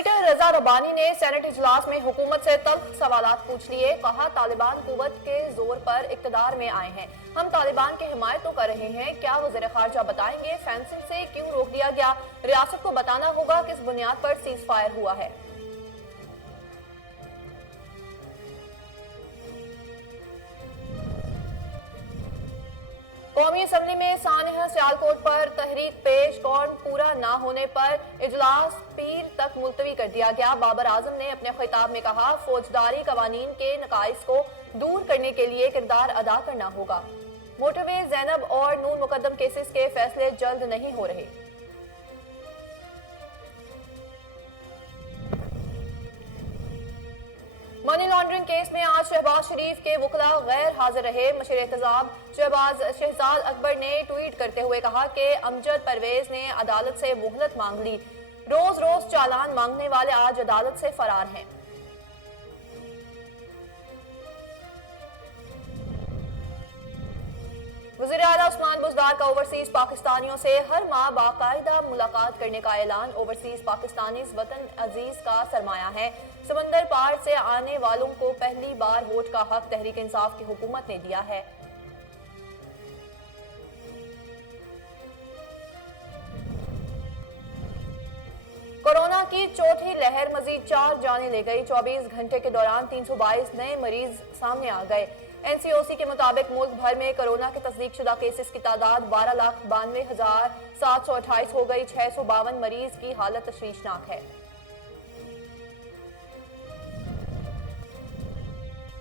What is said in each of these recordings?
Senator रजा रब्बानी ने senate इजलास में हुकूमत से तल्ख सवालात पूछ लिए। कहा, तालिबान कुव्वत के जोर पर इक्तदार में आए हैं, हम तालिबान की हिमायत तो कर रहे हैं। क्या वज़ीर ख़ारजा बताएंगे फेंसिंग से क्यों रोक दिया गया? रियासत को बताना होगा किस बुनियाद पर सीज फायर हुआ है। कौमी असम्बली में सानहा सियालकोट पर तहरीक पेश कौन पूरा ना होने पर इजलास पीर तक मुलतवी कर दिया गया। बाबर आजम ने अपने खिताब में कहा, फौजदारी कवानीन के नकाइस को दूर करने के लिए किरदार अदा करना होगा। मोटरवे ज़ैनब और नून मुकदम केसेस के फैसले जल्द नहीं हो रहे। मनी लॉन्ड्रिंग केस में आज शहबाज शरीफ के वकला गैर हाजिर रहे। मशीर एहतजाब शहजाद अकबर ने ट्वीट करते हुए कहा कि अमजद परवेज ने अदालत से मोहलत मांग ली। रोज रोज चालान मांगने वाले आज अदालत से फरार हैं। वज़ीर आला उस्मान बुज़दार का ओवरसीज पाकिस्तानियों से हर माह बाकायदा मुलाकात करने का ऐलान। ओवरसीज पाकिस्तानीज़ वतन अजीज का सरमाया है। समंदर पार से आने वालों को पहली बार वोट का हक तहरीक इंसाफ की हुकूमत ने दिया है। कोरोना की चौथी लहर मजीद 4 जानें ले गई। 24 घंटे के दौरान 322 नए मरीज सामने आ गए। एनसीओसी के मुताबिक मुल्क भर में कोरोना के तस्दीक शुदा केसेस की तादाद 12,92,728 हो गई। 652 मरीज की हालत तशवीशनाक है।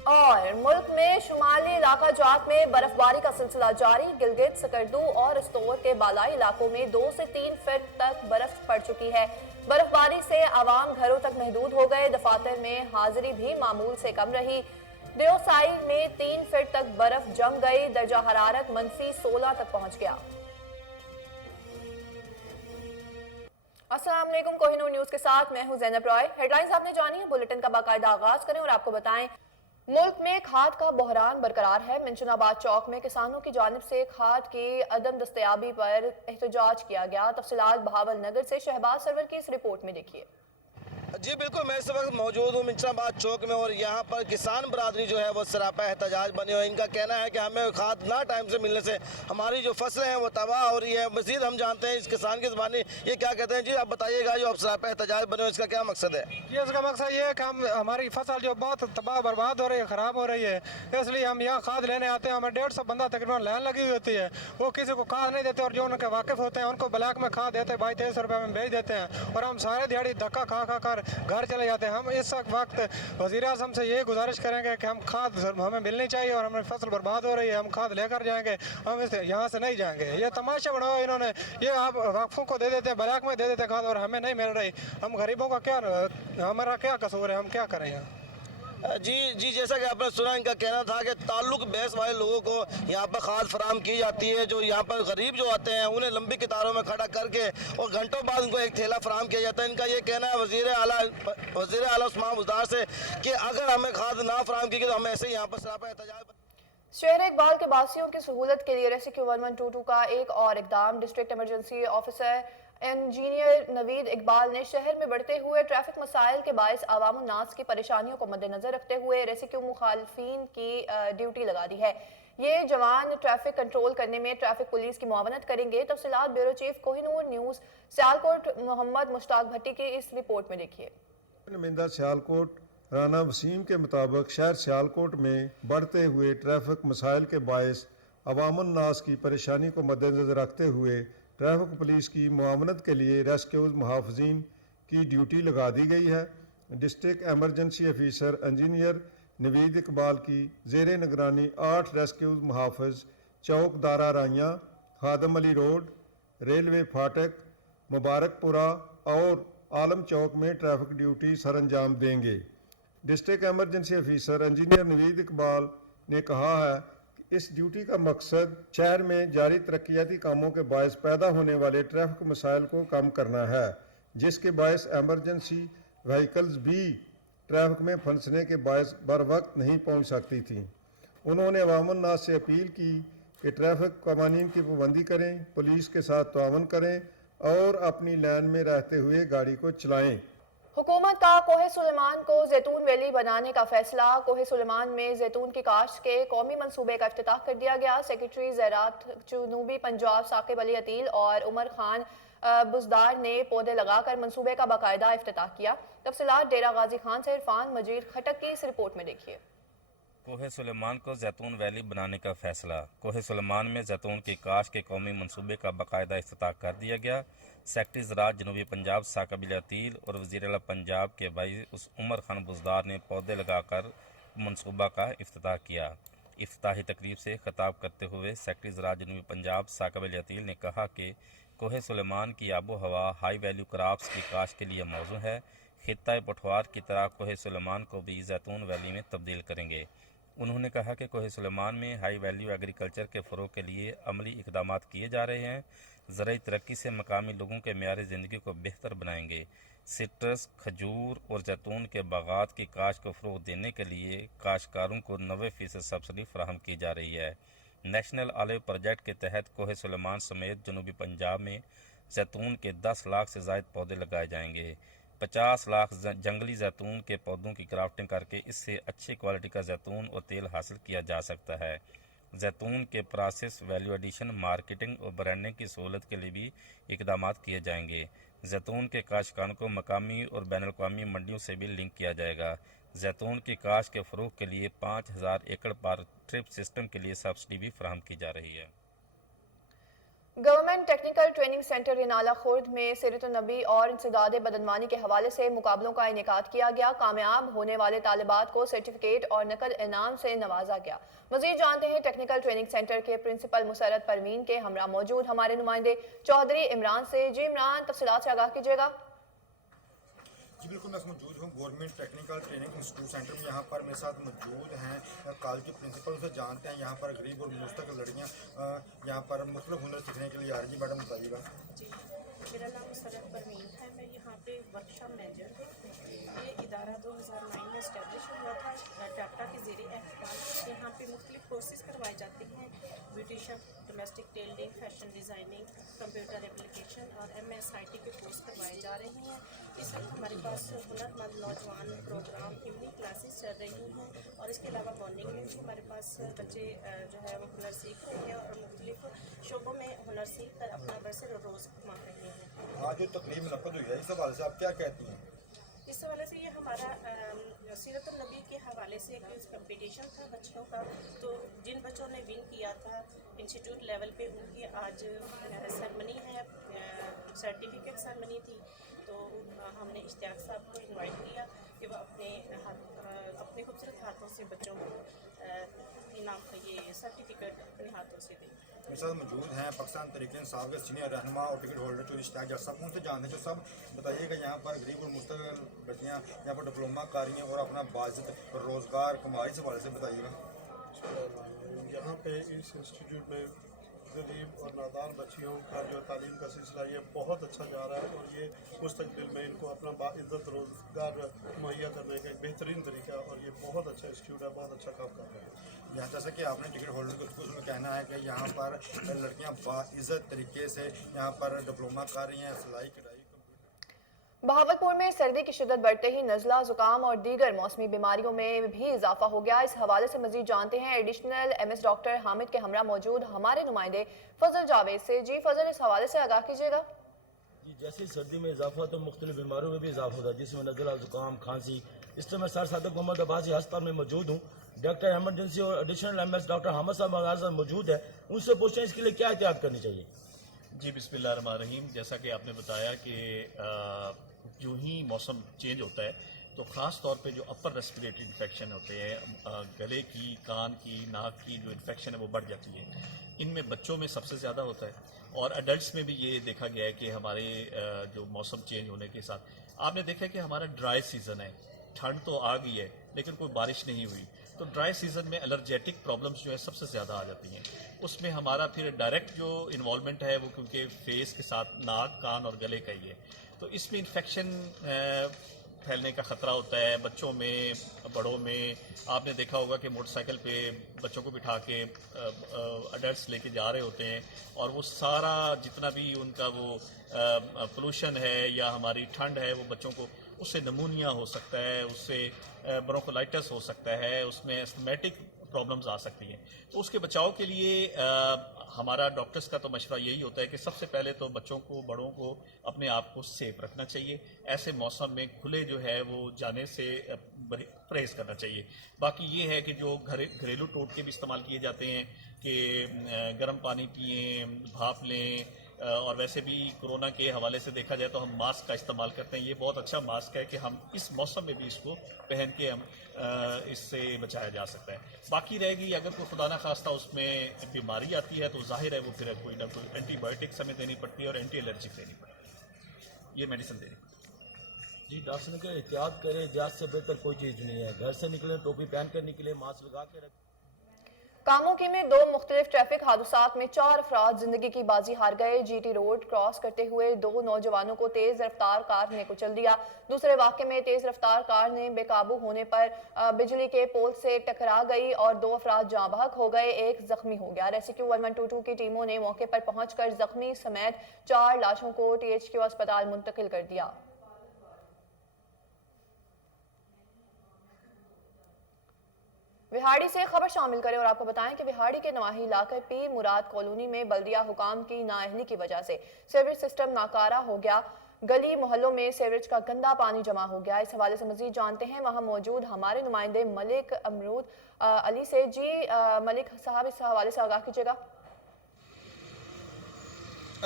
और मुल्क में शुमाली इलाका जात में बर्फबारी का सिलसिला जारी। गिलगित, सकरदू और रस्तौर के बालाई इलाकों में 2 से 3 फीट तक बर्फ पड़ चुकी है। बर्फबारी से आवाम घरों तक महदूद हो गए। दफातर में हाजिरी भी मामूल से कम रही। देओसाई में 3 फीट तक बर्फ जम गई। दर्जा हरारत -16 तक पहुंच गया। अस्सलाम वालेकुम, कोहिनूर न्यूज के साथ मैं हूं ज़ैनब रॉय। हेडलाइंस आपने जानी है, बुलेटिन का बाकायदा आगाज करें और आपको बताएं मुल्क में खाद का बहरान बरकरार है। मिंशनाबाद चौक में किसानों की जानिब से खाद की अदम दस्तयाबी पर एहतजाज किया गया। तफसीलात बहावल नगर से शहबाज सरवर की इस रिपोर्ट में देखिए। जी बिल्कुल, मैं इस वक्त मौजूद हूँ मिंशनाबाद चौक में और यहाँ पर किसान बरादरी जो है वो सरापा एहतजाज बनी हुई है। इनका कहना है कि हमें खाद ना टाइम से मिलने से हमारी जो फसलें हैं वो तबाह हो रही है। मज़ीद हम जानते हैं इस किसान की ज़बानी ये क्या कहते हैं। जी आप बताइएगा, जो अब सरापा एहतजाज बने हुए इसका क्या मकसद है? ये इसका मकसद ये है कि हमारी फसल जो बहुत तबाह बर्बाद हो रही है, ख़राब हो रही है, इसलिए हम यहाँ खाद लेने आते हैं। हमें 150 बंदा तकरीबन लाइन लगी हुई होती है। वो किसी को खाद नहीं देते और जो उनके वाकिफ़ होते हैं उनको ब्लैक में खाद देते हैं, 22-23 रुपये में बेच देते हैं और हम सारे दिहाड़ी धक्का खा खा कर घर चले जाते हैं। हम इस वक्त वज़ीर आज़म से ये गुजारिश करेंगे कि हम खाद हमें मिलनी चाहिए और हमारी फसल बर्बाद हो रही है, हम खाद लेकर जाएंगे, हम यहाँ से नहीं जाएंगे। ये तमाशा बना हुआ इन्होंने, ये आप वाकफों को दे देते हैं, ब्लैक में दे देते हैं खाद और हमें नहीं मिल रही। हम गरीबों का क्या, हमारा क्या कसूर है, हम क्या करें यहाँ? जी जैसा कि आपने सुना, इनका कहना था कि ताल्लुक बेस वाले लोगों को यहाँ पर खाद फराम की जाती है। जो यहाँ पर गरीब जो आते हैं उन्हें लंबी कतारों में खड़ा करके और घंटों बाद उनको एक थैला फराम किया जाता है। इनका ये कहना है वज़ीर आला उस्मान बुज़दार से कि अगर हमें खाद ना फराम की तो हम ऐसे ही यहाँ पर सरापा एहतजाज। शहर इकबाल के बासियों की सहूलत के लिए रेस्क्यू 1122 का एक और इकदाम। District emergency officer engineer Naveed Iqbal ने शहर में बढ़ते हुए ट्रैफिक मसाइल के बायस आवाम नास की परेशानियों को मद्देनजर रखते हुए रेस्क्यू मुखालफिन की ड्यूटी लगा दी है। ये जवान ट्रैफिक कंट्रोल करने में ट्रैफिक पुलिस की मुआवनत करेंगे। तफसीलात bureau chief Kohinoor news Sialkot Mohammad Mushtaq Bhatti की इस रिपोर्ट में देखिए। नुमाइंदा सियालकोट राना वसीम के मुताबिक शहर सियालकोट में बढ़ते हुए ट्रैफिक मसाइल के बायस अवामुन नास की परेशानी को मद्देनजर रखते हुए ट्रैफिक पुलिस की मुआवनत के लिए रेस्क्यूज मुहाफ़िज़ीन की ड्यूटी लगा दी गई है। District emergency officer engineer Naveed Iqbal की ज़ेर निगरानी 8 रेस्क्यूज मुहाफ़िज़ चौक दारा राइयाँ, खादम अली रोड, रेलवे फाटक, मुबारकपुरा और आलम चौक में ट्रैफिक ड्यूटी सर अंजाम देंगे। District emergency officer engineer Naveed Iqbal ने कहा है कि इस ड्यूटी का मकसद शहर में जारी तरक्याती कामों के बायस पैदा होने वाले ट्रैफिक मसाइल को कम करना है, जिसके बायस एमरजेंसी व्हीकल्स भी ट्रैफिक में फंसने के बायस बर वक्त नहीं पहुँच सकती थी। उन्होंने अवामुन नास से अपील की कि ट्रैफिक कवानीन की पाबंदी करें, पुलिस के साथ तावन करें और अपनी लाइन में रहते हुए गाड़ी को चलाएं। हुकूमत का कोहे सुलेमान को जैतून वैली बनाने का फैसला। कोहे सुलेमान में जैतून की काश्त के कौमी मंसूबे का इफ्तिताह कर दिया गया। सेक्रेटरी ज़राअत जनूबी पंजाब साकिब अली अतील और उमर खान बुजदार ने पौधे लगाकर मंसूबे का बाकायदा इफ्तिताह किया। तफसीलात डेरा गाजी खान से इरफान मजीद खटक की इस रिपोर्ट में देखिए। कोहे सुलेमान को जैतून वैली बनाने का फैसला। कोहे सुलेमान में जैतून की काश्त के कौमी मंसूबे का बाकायदा इफ्तिताह कर दिया गया। सेक्रेटरी ज़राअत जनूबी पंजाब साकिब अली अतील और वज़ीर आला पंजाब के भाई उमर खान बुजदार ने पौधे लगाकर मंसूबा का इफ्तिताह किया। इफ्तिताही तकरीब से खिताब करते हुए सेक्रेटरी ज़राअत जनूबी पंजाब साकिब अली अतील ने कहा कि कोहे सुलेमान की आबो हवा हाई वैल्यू क्रॉप्स की काश्त के लिए मौजू है। खित्ता पठवार की तरह कोहे सुलेमान को भी जैतून वैली में तब्दील करेंगे। उन्होंने कहा कि कोहे सुलेमान में हाई वैल्यू एग्रीकल्चर के फ़रोग़ के लिए अमली इक़दाम किए जा रहे हैं। ज़राई तरक्की से मकामी लोगों के मेयार ज़िंदगी को बेहतर बनाएंगे। सिट्रस, खजूर और जैतून के बागात की काश्त को फ़रोग़ देने के लिए काश्तकारों को 90% सब्सिडी फराहम की जा रही है। नेशनल ऑलिव प्रोजेक्ट के तहत कोहे सुलेमान समेत जनूबी पंजाब में जैतून के 10 लाख से ज़ायद पौधे लगाए जाएंगे। 50 लाख जंगली जैतून के पौधों की ग्राफ्टिंग करके इससे अच्छी क्वालिटी का जैतून और तेल हासिल किया जा सकता है। जैतून के प्रोसेस, वैल्यू एडिशन, मार्केटिंग और ब्रांडिंग की सहूलत के लिए भी इकदाम किए जाएंगे। जैतून के काश्तकारों को मकामी और बैनुल-अक़वामी मंडियों से भी लिंक किया जाएगा। जैतून की काश्त के फ़रोग़ के लिए 5000 एकड़ पर ट्रिप सिस्टम के लिए सब्सिडी भी फराहम की जा रही है। Government technical training centre Renala Khurd में सीरत-उन-नबी और इंसदाद बदनवानी के हवाले से मुकाबलों का इनेकाद किया गया। कामयाब होने वाले तालिबात को सर्टिफिकेट और नकद इनाम से नवाजा गया। मज़ीद जानते हैं टेक्निकल ट्रेनिंग सेंटर के प्रिंसिपल मुसर्रत परवीन के हमरा मौजूद हमारे नुमाइंदे चौधरी इमरान से। जी इमरान, तफसीलात से आगाह कीजिएगा। जी बिल्कुल, मैं मौजूद हूँ government technical training institute centre में। यहाँ पर मेरे साथ मौजूद हैं कॉलेज के प्रिंसिपल से जानते हैं यहाँ पर गरीब और मुस्तकिल लड़कियाँ यहाँ पर मुख्तलिफ हुनर सीखने के लिए आ रही हैं। मैडम बताइएगा। जी, मेरा नाम मुसर्रत परवीन है। मैं यहाँ पे वर्कशॉप मैनेजर हूँ। ये इदारा 2009 में इस्टेब्लिश हुआ था टाटा के ज़ेरे एहतमाम। यहाँ पे मुख्तलिफ कोर्सेज़ करवाए जाते हैं। Beautician, domestic tailoring, fashion designing, computer application और MSIT के कोर्स करवाए जा रहे हैं। इस वक्त हमारे पास हुनरमंद नौजवान प्रोग्राम इवनिंग क्लासेस चल रही हैं और इसके अलावा मॉर्निंग में भी हमारे पास बच्चे जो है वो हुनर सीख रहे हैं और मुख्तलिफ शोबों में हुनर सीख कर अपना बरसर रोज़ कमा रहे हैं। आज जो तकलीफ मुनक़्क़द हुई है इस हवाले से आप क्या कहती हैं? इस हवाले से ये हमारा सीरत-उन-नबी के हवाले से एक कंपटीशन था बच्चों का। तो जिन बच्चों ने विन किया था इंस्टीट्यूट लेवल पे, उनकी आज सेरेमनी है, सर्टिफिकेट सेरेमनी थी। तो हमने इश्तियाक साहब को इनवाइट किया कि वो अपने खूबसूरत हाथों से बच्चों को इनाम ये सर्टिफिकेट अपने हाथों से दें। मेरे साथ मौजूद हैं पाकिस्तान तहरीक-ए-इंसाफ के सीनियर रहनुमा और टिकट होल्डर चौधरी इश्तियाक जट साहब। उनसे जानते हैं जो सब बताइएगा यहाँ पर गरीब और मुस्तकिल बच्चियाँ यहाँ पर डिप्लोमा कर रही हैं और अपना बाइज़्ज़त रोज़गार कमाई से हवाले से बताइएगा। यहाँ पे इस इंस्टीट्यूट में गरीब और नादार बच्चियों का जो तालीम का सिलसिला ये बहुत अच्छा जा रहा है और ये मुस्तकबिल में इनको अपना बाइज़्ज़त रोज़गार मुहैया करने का एक बेहतरीन तरीका और ये बहुत अच्छा इंस्टीट्यूट है, बहुत अच्छा काम कर रहा है। यहाँ जैसा कि आपने टिकट होल्डर को उसमें कहना है कि यहाँ पर लड़कियाँ बाइज़्ज़त तरीके से यहाँ पर डिप्लोमा कर रही हैं, सिलाई कढ़ाई। बहावलपुर में सर्दी की शिद्दत बढ़ते ही नज़ला, जुकाम और दीगर मौसमी बीमारियों में भी इजाफा हो गया। इस हवाले से मजीद जानते हैं एडिशनल MS डॉक्टर हामिद के हमरा मौजूद हमारे नुमाइंदे फजल जावेद से। जी फजल, इस हवाले से आगाह कीजिएगा। जी, जैसे सर्दी में इजाफा तो मुख्तलिफ बीमारियों में भी इजाफा होता है, जिसमें नज़ला, जुकाम, खांसी। इस तरह मैं सर सादक मोहम्मद अब्बासी अस्पताल में मौजूद हूँ। डॉक्टर एमरजेंसी और एडिशनल MS डॉक्टर हामिद साहब हमारे साथ मौजूद है। उनसे पूछते हैं इसके लिए क्या एहतियात करनी चाहिए। जी बिस्मिल्लाहिर्रहमानिर्रहीम। जैसा कि आपने बताया कि जो ही मौसम चेंज होता है तो ख़ास तौर पे जो अपर रेस्पिरेटरी इन्फेक्शन होते हैं, गले की, कान की, नाक की जो इन्फेक्शन है वो बढ़ जाती है। इनमें बच्चों में सबसे ज़्यादा होता है और एडल्ट्स में भी ये देखा गया है कि हमारे जो मौसम चेंज होने के साथ आपने देखा कि हमारा ड्राई सीज़न है, ठंड तो आ गई है लेकिन कोई बारिश नहीं हुई, तो ड्राई सीज़न में एलर्जेटिक प्रॉब्लम्स जो है सबसे ज़्यादा आ जाती हैं। उसमें हमारा फिर डायरेक्ट जो इन्वॉल्वमेंट है वो क्योंकि फेस के साथ नाक, कान और गले का ही है, तो इसमें इन्फेक्शन फैलने का ख़तरा होता है बच्चों में, बड़ों में। आपने देखा होगा कि मोटरसाइकिल पे बच्चों को बिठा के अडल्ट्स लेके जा रहे होते हैं और वो सारा जितना भी उनका वो पोल्यूशन है या हमारी ठंड है वो बच्चों को उससे नमूनिया हो सकता है, उससे ब्रोंकोलाइटिस हो सकता है, उसमें एस्थमेटिक प्रॉब्लम्स आ सकती हैं। तो उसके बचाव के लिए हमारा डॉक्टर्स का तो मशवरा यही होता है कि सबसे पहले तो बच्चों को, बड़ों को अपने आप को सेफ रखना चाहिए। ऐसे मौसम में खुले जो है वो जाने से परहेज़ करना चाहिए। बाकी ये है कि जो घरेलू टोटके भी इस्तेमाल किए जाते हैं कि गर्म पानी पिएं, भाप लें, और वैसे भी कोरोना के हवाले से देखा जाए तो हम मास्क का इस्तेमाल करते हैं। ये बहुत अच्छा मास्क है कि हम इस मौसम में भी इसको पहन के हम इससे बचाया जा सकता है। बाकी रहेगी अगर कोई खुदा ना खास्ता उसमें बीमारी आती है तो जाहिर है वो फिर कोई ना कोई एंटीबायोटिक्स हमें देनी पड़ती है और एंटी एलर्जिक देनी पड़ती है, ये मेडिसिन देनी पड़ती है। जी डॉक्टर ने कहा एहतियात करें, एहतियात से बेहतर कोई चीज़ नहीं है। घर से निकलें टोपी पहन कर निकलें, मास्क लगा के रखें। कामोकी में 2 मुख्तलिफ ट्रैफिक हादसात में 4 अफराद जिंदगी की बाजी हार गए। जीटी रोड क्रॉस करते हुए 2 नौजवानों को तेज रफ्तार कार ने कुचल दिया। दूसरे वाक़े में तेज रफ्तार कार ने बेकाबू होने पर बिजली के पोल से टकरा गई और 2 अफराद जाँ बहक हो गए, 1 जख्मी हो गया। रेस्क्यू 1122 की टीमों ने मौके पर पहुंचकर जख्मी समेत 4 लाशों को THQ अस्पताल मुंतकिल कर दिया। विहाड़ी से खबर शामिल करें और आपको बताएं कि विहाड़ी के नवाही इलाके पीर मुराद कॉलोनी में बल्दिया हुकाम की नाअहली की वजह से सीवरेज सिस्टम नाकारा हो गया। गली मोहल्लों में सीवरेज का गंदा पानी जमा हो गया। इस हवाले से मजीद जानते हैं वहां मौजूद हमारे नुमाइंदे मलिक अमरूद अली से। जी मलिक साहब, इस हवाले से आगाह कीजिएगा।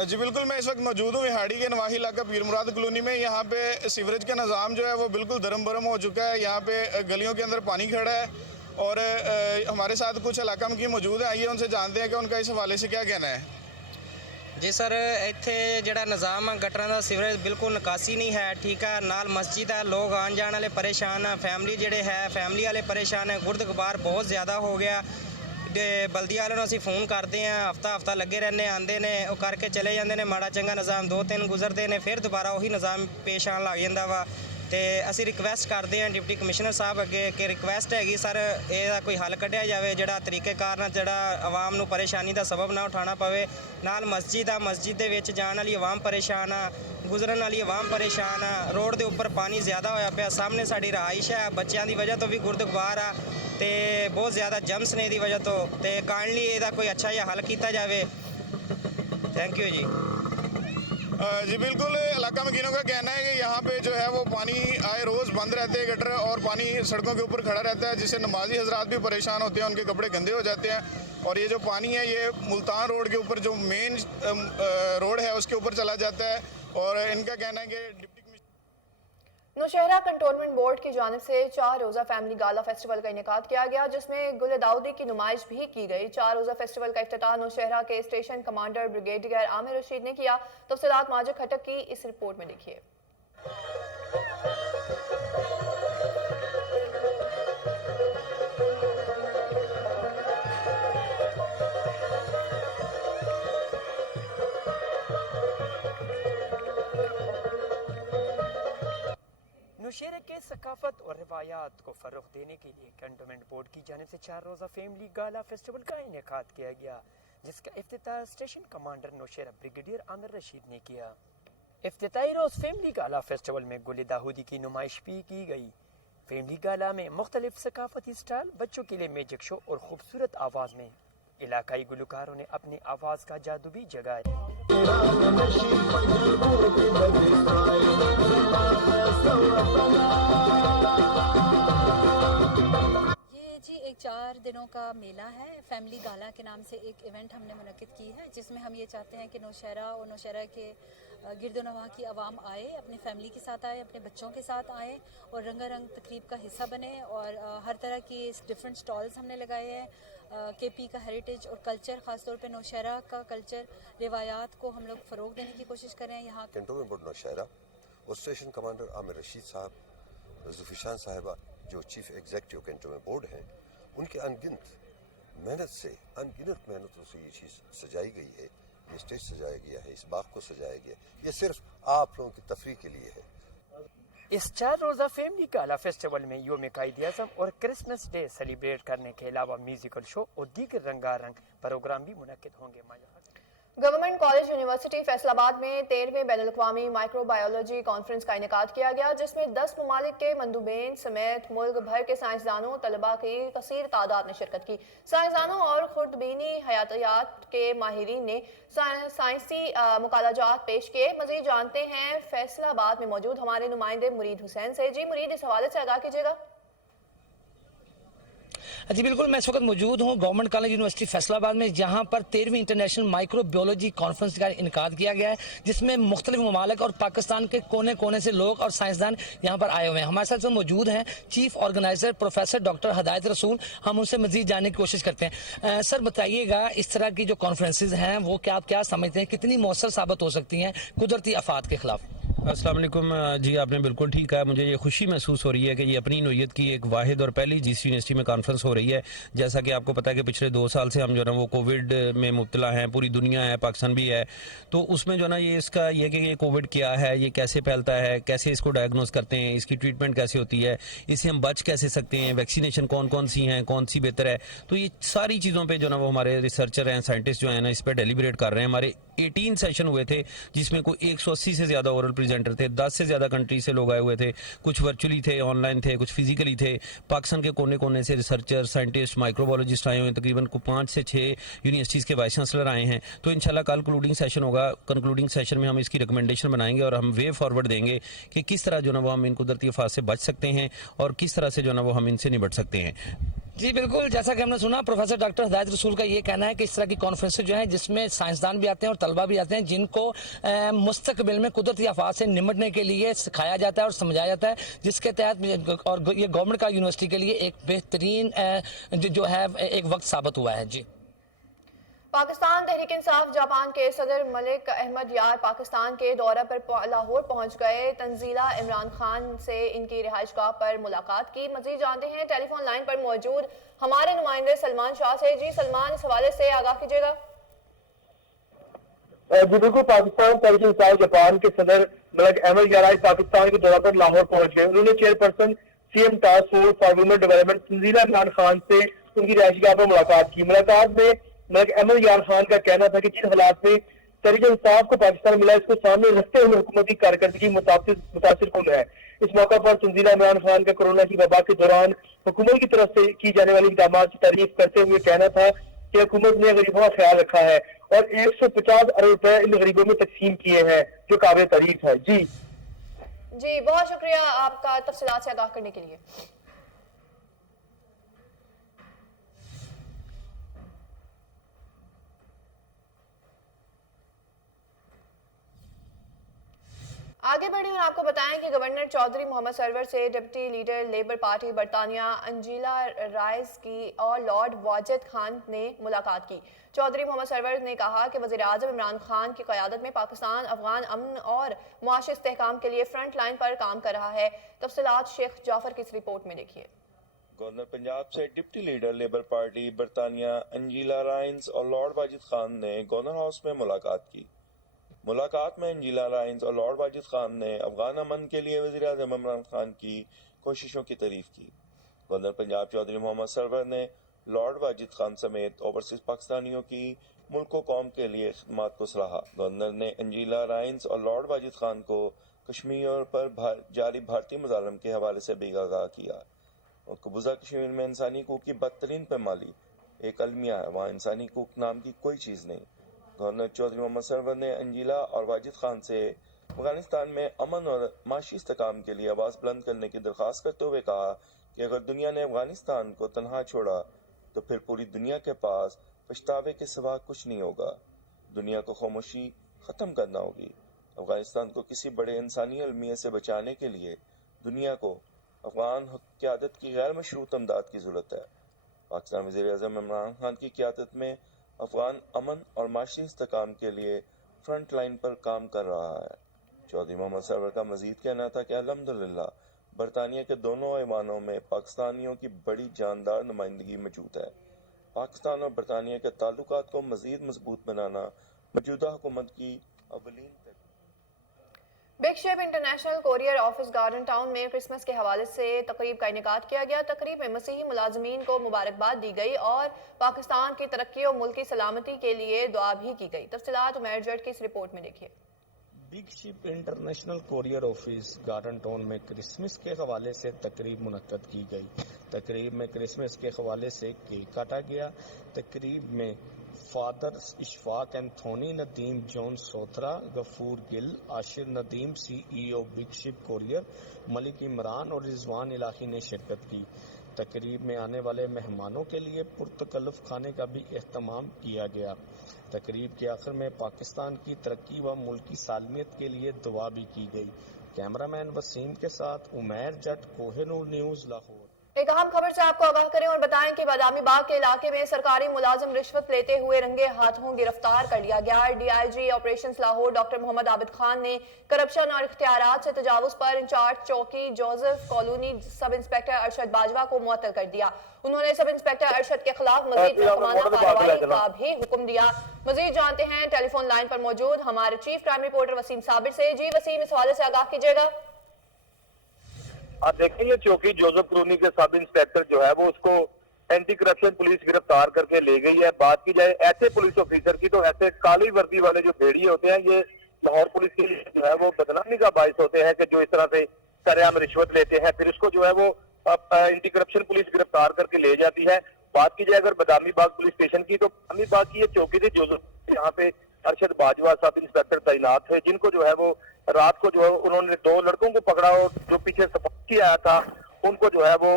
जी बिल्कुल, मैं इस वक्त मौजूद हूँ विहाड़ी के नवाही इलाका पीर मुराद कॉलोनी में। यहाँ पे सीवरेज का निज़ाम जो है वो बिल्कुल दरम बरम हो चुका है। यहाँ पे गलियों के अंदर पानी खड़ा है और हमारे साथ कुछ इलाका की मौजूद है। आइए उनसे जानते हैं कि उनका इस हवाले से क्या कहना है। जी सर, इत्थे जिहड़ा निज़ाम है गटरां दा सीवरेज बिल्कुल निकासी नहीं है, ठीक है। नाल मस्जिद है, लोग आन जाने वाले परेशान है, फैमिली जिहड़े है फैमिली वाले परेशान है। गुर्द गुबार बहुत ज़्यादा हो गया। बल्दिया वालों ਨੂੰ ਅਸੀਂ फ़ोन करते हैं, हफ्ता लगे रहने, आते ने वो करके चले जाते हैं। माड़ा चंगा निज़ाम 2-3 गुजरते हैं, फिर दोबारा वही निज़ाम पेश आन लग जाता वा। तो असी रिक्वेस्ट करते हैं डिप्टी कमिश्नर साहब अगे कि रिक्वेस्ट हैगी सर ਇਹਦਾ ਕੋਈ हल कढ़िया जाए ਜਿਹੜਾ ਤਰੀਕੇਕਾਰ ਨਾਲ ਜਿਹੜਾ ਆਵਾਮ ਨੂੰ ਪਰੇਸ਼ਾਨੀ ਦਾ ਸਬਬ ਨਾ ਉਠਾਉਣਾ ਪਵੇ। ਨਾਲ ਮਸਜਿਦ ਆ, ਮਸਜਿਦ ਦੇ ਵਿੱਚ ਜਾਣ ਵਾਲੀ ਆਵਾਮ ਪਰੇਸ਼ਾਨ ਆ, ਗੁਜ਼ਰਨ ਵਾਲੀ ਆਵਾਮ ਪਰੇਸ਼ਾਨ ਆ। ਰੋਡ ਦੇ ਉੱਪਰ ਪਾਣੀ ਜ਼ਿਆਦਾ ਹੋਇਆ ਪਿਆ, ਸਾਹਮਣੇ ਸਾਡੀ ਰਹਾਇਸ਼ ਹੈ, ਬੱਚਿਆਂ ਦੀ ਵਜ੍ਹਾ ਤੋਂ ਵੀ ਗੁਰਦੁਆਰ ਆ ਤੇ ਬਹੁਤ ਜ਼ਿਆਦਾ ਜੰਮਸ ਨੇ ਦੀ ਵਜ੍ਹਾ ਤੋਂ। ਤੇ ਕਾਈਂਡਲੀ ਇਹਦਾ ਕੋਈ ਅੱਛਾ ਜਿਹਾ ਹੱਲ ਕੀਤਾ ਜਾਵੇ। थैंक यू जी। जी बिल्कुल, इलाका मकीनों का कहना है कि यहाँ पे जो है वो पानी आए रोज़ बंद रहते हैं गटर, और पानी सड़कों के ऊपर खड़ा रहता है, जिससे नमाजी हजरात भी परेशान होते हैं, उनके कपड़े गंदे हो जाते हैं। और ये जो पानी है ये मुल्तान रोड के ऊपर जो मेन रोड है उसके ऊपर चला जाता है। और इनका कहना है कि नौशहरा कंटोनमेंट बोर्ड की जानिब से 4 रोज़ा फैमिली गाला फेस्टिवल का इनेकाद किया गया, जिसमें गुल दाऊदी की नुमाइश भी की गई। 4 रोज़ा फेस्टिवल का इफ्तिताह नौशहरा के station commander brigadier Aamir Rashid ने किया। तफसीलात माजिद खटक की इस रिपोर्ट में देखिए। नौशहरा के सकाफत और रिवायात को फ़रोग़ देने के लिए कंटोनमेंट बोर्ड की जानिब से 4 रोज़ा फैमिली गाला फेस्टिवल का इनेकाद किया गया, जिसका इफ्तिताह station commander Nowshera brigadier Aamir Rashid ने किया। इफ्तिताही रोज़ फैमिली गाला फेस्टिवल में गुल दाऊदी की नुमाइश भी की गई। फैमिली गाला में मुख्तलिफ सकाफती स्टाइल, बच्चों के लिए मैजिक शो और खूबसूरत आवाज़ में इलाकाई गुलकारों ने अपनी आवाज़ का जादू भी जगाया। ये जी एक 4 दिनों का मेला है। फैमिली गाला के नाम से एक इवेंट हमने मुनक्किद की है, जिसमें हम ये चाहते हैं कि नौशहरा और नौशहरा के गिरदोनवा की आवाम आए, अपनी फैमिली के साथ आए, अपने बच्चों के साथ आए और रंगारंग तकरीब का हिस्सा बने। और हर तरह की डिफरेंट स्टॉल्स हमने लगाए हैं। केपी का हेरिटेज और कल्चर, ख़ासतौर पे नौशहरा का कल्चर, रिवायात को हम लोग फ़रोग़ देने की कोशिश कर रहे हैं। यहाँ कंटोनमेंट बोर्ड नौशहरा और स्टेशन कमांडर आमिर रशीद साहब, जुफिशान साहिबा जो चीफ एग्जीक्यूटिव कंटोनमेंट बोर्ड हैं, उनके अनगिनत मेहनतों से ये चीज़ सजाई गई है। ये स्टेज सजाया गया है, इस बाग को सजाया गया, ये सिर्फ आप लोगों की तफरीह के लिए है। इस 4 रोज़ा फैमिली गाला फेस्टिवल में योम कायद-ए-आज़म और क्रिसमस डे सेलिब्रेट करने के अलावा म्यूजिकल शो और दीगर रंगारंग प्रोग्राम भी मुनक्किद होंगे। गवर्नमेंट कॉलेज यूनिवर्सिटी फैसलाबाद में 13वें बैनुल-अक़वामी माइक्रोबायोलॉजी कॉन्फ्रेंस का इनेकाद किया गया, जिसमें 10 ममालिक के मंदूबेन समेत मुल्क भर के साइंसदानों तलबा की कसीर तादाद ने शिरकत की। साइंसदानों और खुर्दबीनी हयातियात के माहिरीन ने साइंसी मुकालाजात पेश किए। मजीद जानते हैं फैसलाबाद में मौजूद हमारे नुमाइंदे मुरीद हुसैन से। जी मुरीद, इस हवाले से आगाह कीजिएगा। जी बिल्कुल, मैं इस वक्त मौजूद हूँ गवर्नमेंट कॉलेज यूनिवर्सिटी फैसलाबाद में, जहाँ पर 13वीं इंटरनेशनल माइक्रोबायोलॉजी कॉन्फ्रेंस का इनकाद किया गया है, जिसमें मुख्तलिफ ममालिक और पाकिस्तान के कोने कोने से लोग और साइंसदान यहाँ पर आए हुए हैं। हमारे साथ जो मौजूद हैं चीफ ऑर्गेनाइजर प्रोफेसर डॉक्टर हदायत रसूल, हम उनसे मजीद जानने की कोशिश करते हैं। सर बताइएगा, इस तरह की जो कॉन्फ्रेंसेज हैं वो आप क्या समझते हैं, कितनी मौसर साबित हो सकती हैं कुदरती आफात के खिलाफ? अस्सलाम वालेकुम जी, आपने बिल्कुल ठीक कहा। मुझे ये खुशी महसूस हो रही है कि ये अपनी नोयत की एक वाहिद और पहली जिस यूनिवर्सिटी में कॉन्फ्रेंस हो रही है। जैसा कि आपको पता है कि पिछले 2 साल से हम जो है ना वो कोविड में मुब्तला हैं, पूरी दुनिया है, पाकिस्तान भी है। तो उसमें जो है ना ये इसका ये कि ये कोविड क्या है, ये कैसे फैलता है, कैसे इसको डायग्नोस करते हैं, इसकी ट्रीटमेंट कैसे होती है, इससे हम बच कैसे सकते हैं, वैक्सीनेशन कौन कौन सी हैं, कौन सी बेहतर है। तो ये सारी चीज़ों पर जो ना वो हमारे रिसर्चर हैं, साइंटिस्ट जो हैं ना इस पर डेलीब्रेट कर रहे हैं। हमारे 18 सेशन हुए थे, जिसमें कोई 180 से ज़्यादा ओरल प्रेजेंटर थे, 10 से ज़्यादा कंट्री से लोग आए हुए थे। कुछ वर्चुअली थे, ऑनलाइन थे, कुछ फिजिकली थे। पाकिस्तान के कोने कोने से रिसर्चर, साइंटिस्ट, माइक्रोबायोलॉजिस्ट आए हुए हैं। तकरीबन 5 से 6 यूनिवर्सिटीज़ के वाइस चांसलर आए हैं। तो इंशाल्लाह कल कंक्लूडिंग सेशन होगा। कंक्लूडिंग सेशन में हम इसकी रिकमेंडेशन बनाएंगे और हम वे फॉरवर्ड देंगे कि किस तरह जो ना वो हम इन कुदरती आफात से बच सकते हैं और किस तरह से जो ना वो हम इनसे निपट सकते हैं। जी बिल्कुल, जैसा कि हमने सुना प्रोफेसर डॉक्टर हदायत रसूल का ये कहना है कि इस तरह की कॉन्फ्रेंसेज जो हैं जिसमें साइंसदान भी आते हैं और तलबा भी आते हैं, जिनको मुस्तकबिल में कुदरती आफात से निमटने के लिए सिखाया जाता है और समझाया जाता है, जिसके तहत और ये गवर्नमेंट का यूनिवर्सिटी के लिए एक बेहतरीन जो है एक वक्त साबित हुआ है। जी पाकिस्तान तहरीक इंसाफ जापान के सदर मलिक अहमद यार पाकिस्तान के दौरे पर लाहौर पहुंच गए। तंजीला इमरान खान से इनकी रिहाइशगाह पर मुलाकात की। मजीद जानते हैं टेलीफोन लाइन पर मौजूद हमारे नुमाइंदे सलमान शाह से। जी सलमान, इस हवाले से आगाह कीजिएगा। जी बिल्कुल, पाकिस्तान तहरीक इंसाफ जापान के सदर मलिक अहमद यार पाकिस्तान के दौरे पर लाहौर पहुंच गए। उन्होंने chairperson CM task force for women development Tanzila Imran Khan से उनकी रिहाइशगाह पर मुलाकात की। मुलाकात में मलिक अहमद यार खान का कहना था कि जिन हालात में तहरीक इंसाफ को पाकिस्तान मिला, इसको सामने रखते हुए हुकूमती कारकर्दगी मुतासिर कुन है। इस मौका पर तंजीला इमरान खान का कोरोना की वबा के दौरान हुकूमत की तरफ से की जाने वाली इक़दामात की तारीफ करते हुए कहना था कि हुकूमत ने गरीबों का ख्याल रखा है और 150 अरब रुपए इन गरीबों में तकसीम किए हैं, जो काबिल तारीफ है। जी बहुत शुक्रिया आपका तफसीलात से आगाह करने के लिए। आगे बढ़े और आपको बताएं कि गवर्नर चौधरी मोहम्मद सरवर से डिप्टी लीडर लेबर पार्टी बरतानिया अंजीला राइस की और लॉर्ड वाजिद खान ने मुलाकात की। चौधरी मोहम्मद सरवर ने कहा कि वज़ीर-ए-आज़म इमरान खान की क़यादत में पाकिस्तान अफगान अमन और मुआशी इस्तेहकाम के लिए फ्रंट लाइन पर काम कर रहा है। तफसीलात शेख जाफर की इस रिपोर्ट में देखिए। गवर्नर पंजाब से डिप्टी लीडर लेबर पार्टी बरतानिया अंजीला राइस और लॉर्ड वाजिद खान ने गवर्नर हाउस में मुलाकात की। मुलाकात में अंजीला राइस और लॉर्ड वाजिद खान ने अफगान अमन के लिए वज़ीर-ए-आज़म इमरान खान की कोशिशों की तारीफ की। गवर्नर पंजाब चौधरी मोहम्मद सरवर ने लॉर्ड वाजिद खान समेत ओवरसीज पाकिस्तानियों की मुल्क व कौम के लिए खिदमत को सराहा। गवर्नर ने अंजीला राइस और लॉर्ड वाजिद खान को कश्मीर पर जारी भारतीय मुजालम के हवाले से भी आगाह किया। मकबूजा कश्मीर में इंसानी हकूक़ की बदतरीन पैमाली एक अलमिया है, वहाँ इंसानी हकूक़ नाम की कोई चीज़ नहीं। गवर्नर चौधरी मोहम्मद सरवर ने अंजीला और वाजिद खान से अफगानिस्तान में अमन और माशी इस्तेहकाम के लिए आवाज़ बुलंद करने की दरख्वास्त करते हुए कहा कि अगर दुनिया ने अफगानिस्तान को तनहा छोड़ा तो फिर पूरी दुनिया के पास पछतावे के सिवा कुछ नहीं होगा। दुनिया को खामोशी ख़त्म करना होगी। अफगानिस्तान को किसी बड़े इंसानी अलमिया से बचाने के लिए दुनिया को अफगान क़यादत की गैर मशरूत इमदाद की ज़रूरत है। पाकिस्तान वज़ीर-ए-आज़म इमरान खान की क़यादत में अफगान अमन और माशी इस्तेहकाम के लिए फ्रंट लाइन पर काम कर रहा है। चौधरी मोहम्मद सरवर का मजीद कहना था कि अल्हम्दुलिल्लाह बरतानिया के दोनों ऐवानों में पाकिस्तानियों की बड़ी जानदार नुमाइंदगी मौजूद है। पाकिस्तान और बरतानिया के ताल्लुकात को मजीद मजबूत बनाना मौजूदा हुकूमत की अवलीन big ship international courier office garden town में क्रिसमस के हवाले से तकरीब का इनेकाद किया गया। तकरीब में मसीही मुलाजमीन को मुबारकबाद दी गई और पाकिस्तान की तरक्की और मुल्क की सलामती के लिए दुआ भी की गई। तफसीलात उमैर जट की इस रिपोर्ट में देखिए। Big ship international courier office garden town में क्रिसमस के हवाले से तकरीब मुनक्कद की गई। तकरीब में क्रिसमस के हवाले से केक काटा गया। तकरीब में father Ishfaq Anthony Nadeem John Sothra, Ghafoor Gill, Aashir Nadeem CEO big ship courier, Malik Imran और रिजवान इलाही ने शिरकत की। तकरीब में आने वाले मेहमानों के लिए पुरतकल्लुफ खाने का भी एहतमाम किया गया। तकरीब के आखिर में पाकिस्तान की तरक्की व मुल्क की सालमियत के लिए दुआ भी की गई। कैमरामैन वसीम के साथ उमैर जट, कोहिनूर न्यूज़, लाहौर। एक अहम खबर से आपको आगाह करें और बताएं कि बादामी बाग के इलाके में सरकारी मुलाजिम रिश्वत लेते हुए रंगे हाथों गिरफ्तार कर लिया गया। DIG operations Lahore doctor Mohammad Abid Khan ने करप्शन और इख्तियारात से तजावुज पर इंचार्ज चौकी Joseph colony sub inspector Arshad Bajwa को मुअत्तल कर दिया। उन्होंने सब इंस्पेक्टर अरशद के खिलाफ मजीद महकमाना कार्रवाई का भी हुक्म दिया। मजीद जानते हैं टेलीफोन लाइन पर मौजूद हमारे chief crime reporter Waseem Sabir से। जी वसीम, इस हवाले से आगाह कीजिएगा। आप देखेंगे चौकी जोसेफ कॉलोनी के सब इंस्पेक्टर जो है वो उसको एंटी करप्शन पुलिस गिरफ्तार करके ले गई है। बात की जाए ऐसे पुलिस ऑफिसर की, तो ऐसे काली वर्दी वाले जो भेड़िए होते हैं ये लाहौर पुलिस के लिए जो है वो बदनामी का बायस होते हैं कि जो इस तरह से सरेआम रिश्वत लेते हैं, फिर उसको जो है वो एंटी करप्शन पुलिस गिरफ्तार करके ले जाती है। बात की जाए अगर बदामी बाग पुलिस स्टेशन की, तो बदामी बाग की ये चौकी थी जोसेफ, यहाँ पे अरशद बाजवा सब इंस्पेक्टर तैनात थे, जिनको जो है वो रात को जो है उन्होंने 2 लड़कों को पकड़ा और जो पीछे सपाही आया था उनको जो है वो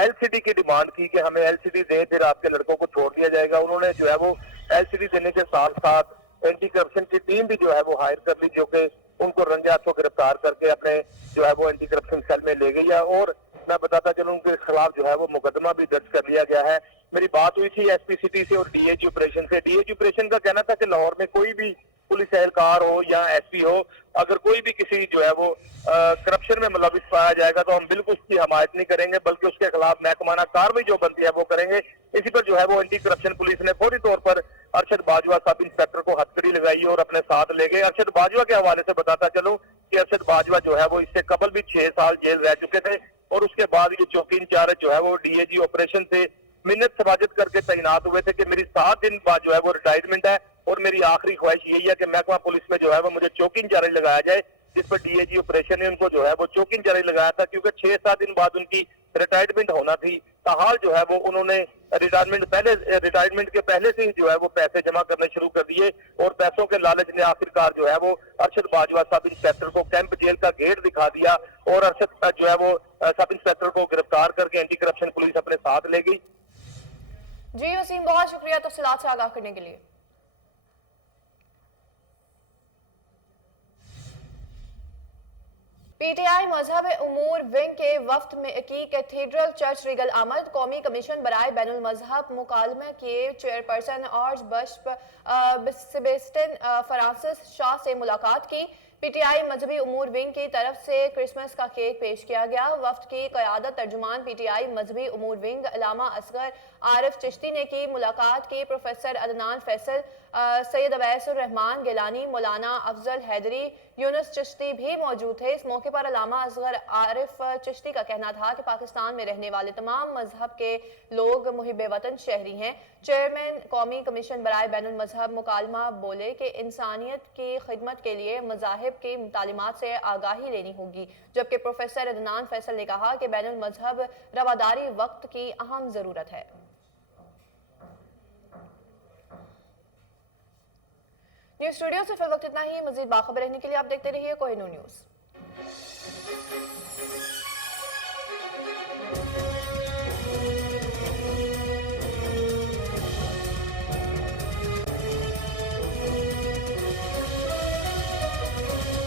LCD की डिमांड की कि हमें LCD दें, फिर आपके लड़कों को छोड़ दिया जाएगा। उन्होंने जो है वो LCD देने के साथ साथ एंटी करप्शन की टीम भी जो है वो हायर कर ली, जो कि उनको रंगे हाथों गिरफ्तार करके अपने जो है वो एंटी करप्शन सेल में ले गई है। और मैं बताता चलूं उनके खिलाफ जो है वो मुकदमा भी दर्ज कर लिया गया है। मेरी बात हुई थी SP सिटी से और DH ऑपरेशन से। DH ऑपरेशन का कहना था कि लाहौर में कोई भी पुलिस एहलकार हो या SP हो, अगर कोई भी किसी जो है वो करप्शन में मुलविस पाया जाएगा तो हम बिल्कुल उसकी हमायत नहीं करेंगे, बल्कि उसके खिलाफ महकमाना कार्रवाई जो बनती है वो करेंगे। इसी पर जो है वो एंटी करप्शन पुलिस ने फौरी तौर पर अरशद बाजवा सब इंस्पेक्टर को हथकड़ी लगाई और अपने साथ ले गए। अरशद बाजवा के हवाले से बताता चलूं कि अरशद बाजवा जो है वो इससे कबल भी 6 साल जेल रह चुके थे और उसके बाद ये चौकी इंचार्ज जो है वो DIG ऑपरेशन से मिन्नत सबाजत करके तैनात हुए थे कि मेरी 7 दिन बाद जो है वो रिटायरमेंट है और मेरी आखिरी ख्वाहिश यही है कि महकमा पुलिस में जो है वो मुझे चौकी इंचार्ज लगाया जाए, जिस पर DIG ऑपरेशन ने उनको जो है वो चौकी इंचार्ज लगाया था, क्योंकि 6-7 दिन बाद उनकी रिटायरमेंट होना थी। ताहाल जो है वो उन्होंने रिटायरमेंट के पहले से ही जो है वो पैसे जमा करने शुरू कर दिए और पैसों के लालच ने आखिरकार जो है वो अरशद बाजवा सब इंस्पेक्टर को कैंप जेल का गेट दिखा दिया और अरशद जो है वो सब इंस्पेक्टर को गिरफ्तार करके एंटी करप्शन पुलिस अपने साथ ले गई। जी वसीम, बहुत शुक्रिया तफसीलात से आगाह करने के लिए। PTI मजहब उमूर विंग के वफ्द में की कैथेड्रल चर्च रिगल आमद कौमी कमीशन बराए बैनुल मजहब मुकालमे के chairperson arch bishop Sebastian Francis Shah से मुलाकात की। PTI मजहबी उमूर विंग की तरफ से क्रिसमस का केक पेश किया गया। वफ्द की क़यादत तर्जुमान PTI मजहबी उमूर विंग अल्लामा असगर आरिफ चिश्ती ने की। मुलाकात की प्रोफेसर अदनान फैसल, सैयद अवैसुर रहमान गिलानी, मौलाना अफजल हैदरी, यूनुस चिश्ती भी मौजूद थे। इस मौके पर अल्लामा असगर आरिफ चिश्ती का कहना था कि पाकिस्तान में रहने वाले तमाम मजहब के लोग मुहिब वतन शहरी हैं। चेयरमैन कौमी कमीशन बराए बैनुल मजहब मुकालमा बोले कि इंसानियत की खिदमत के लिए मजाहिब की तालीमात से आगाही लेनी होगी, जबकि प्रोफेसर अदनान फैसल ने कहा कि बैनुल मजहब रवादारी वक्त की अहम ज़रूरत है। न्यूज़ स्टूडियो से फिर वक्त इतना ही। मजीद बाखबर रहने के लिए आप देखते रहिए कोहिनूर न्यूज़।